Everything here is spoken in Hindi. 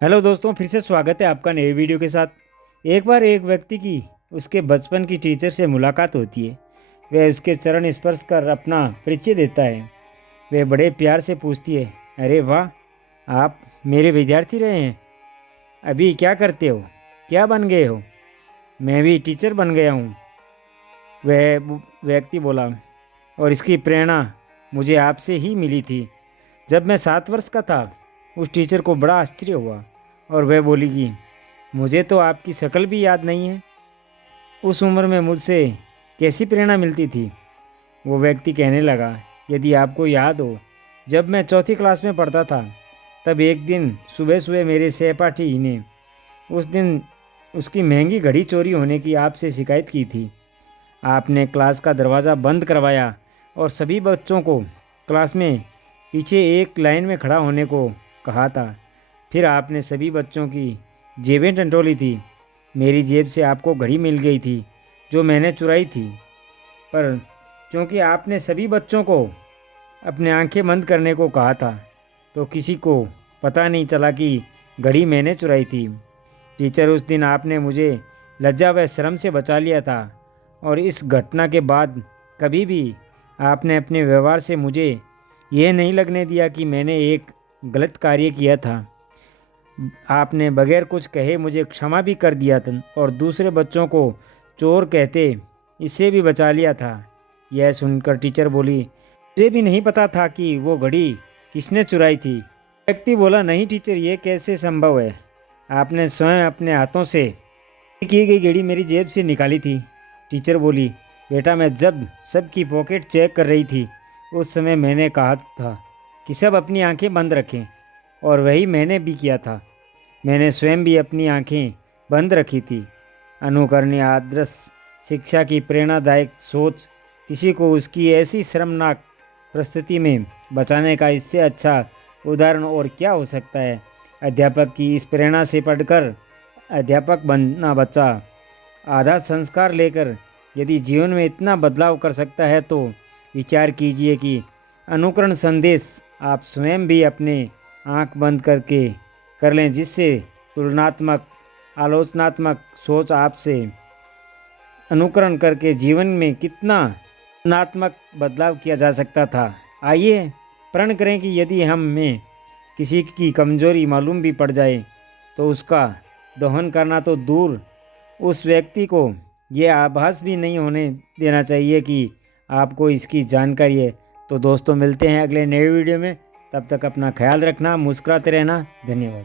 हेलो दोस्तों, फिर से स्वागत है आपका नए वीडियो के साथ। एक बार एक व्यक्ति की उसके बचपन की टीचर से मुलाकात होती है। वह उसके चरण स्पर्श कर अपना परिचय देता है। वह बड़े प्यार से पूछती है, अरे वाह, आप मेरे विद्यार्थी रहे हैं। अभी क्या करते हो, क्या बन गए हो? मैं भी टीचर बन गया हूँ, वह व्यक्ति बोला। और इसकी प्रेरणा मुझे आपसे ही मिली थी। जब मैं 7 वर्ष का था, उस टीचर को बड़ा आश्चर्य हुआ और वह बोली कि मुझे तो आपकी शक्ल भी याद नहीं है। उस उम्र में मुझसे कैसी प्रेरणा मिलती थी? वो व्यक्ति कहने लगा, यदि आपको याद हो, जब मैं चौथी क्लास में पढ़ता था, तब एक दिन सुबह सुबह मेरे सहपाठी ने उस दिन उसकी महंगी घड़ी चोरी होने की आपसे शिकायत की थी। आपने क्लास का दरवाज़ा बंद करवाया और सभी बच्चों को क्लास में पीछे एक लाइन में खड़ा होने को कहा था। फिर आपने सभी बच्चों की जेबें टंटोली थी। मेरी जेब से आपको घड़ी मिल गई थी जो मैंने चुराई थी, पर क्योंकि आपने सभी बच्चों को अपने आंखें बंद करने को कहा था, तो किसी को पता नहीं चला कि घड़ी मैंने चुराई थी। टीचर, उस दिन आपने मुझे लज्जा व शर्म से बचा लिया था और इस घटना के बाद कभी भी आपने अपने व्यवहार से मुझे यह नहीं लगने दिया कि मैंने एक गलत कार्य किया था। आपने बगैर कुछ कहे मुझे क्षमा भी कर दिया था और दूसरे बच्चों को चोर कहते इससे भी बचा लिया था। यह सुनकर टीचर बोली, मुझे भी नहीं पता था कि वो घड़ी किसने चुराई थी। व्यक्ति बोला, नहीं टीचर, ये कैसे संभव है? आपने स्वयं अपने हाथों से की गई घड़ी मेरी जेब से निकाली थी। टीचर बोली, बेटा, मैं जब सबकी पॉकेट चेक कर रही थी, उस समय मैंने कहा था कि सब अपनी आंखें बंद रखें, और वही मैंने भी किया था। मैंने स्वयं भी अपनी आंखें बंद रखी थी। अनुकरणीय आदर्श शिक्षा की प्रेरणादायक सोच किसी को उसकी ऐसी शर्मनाक परिस्थिति में बचाने का इससे अच्छा उदाहरण और क्या हो सकता है। अध्यापक की इस प्रेरणा से पढ़कर अध्यापक बनना बच्चा आधा संस्कार लेकर यदि जीवन में इतना बदलाव कर सकता है, तो विचार कीजिए कि अनुकरण संदेश आप स्वयं भी अपने आंख बंद करके कर लें, जिससे तुलनात्मक आलोचनात्मक सोच आपसे अनुकरण करके जीवन में कितना तुलनात्मक बदलाव किया जा सकता था। आइए प्रण करें कि यदि हम में किसी की कमजोरी मालूम भी पड़ जाए, तो उसका दोहन करना तो दूर, उस व्यक्ति को ये आभास भी नहीं होने देना चाहिए कि आपको इसकी जानकारी है। तो दोस्तों, मिलते हैं अगले नए वीडियो में। तब तक अपना ख्याल रखना, मुस्कुराते रहना। धन्यवाद।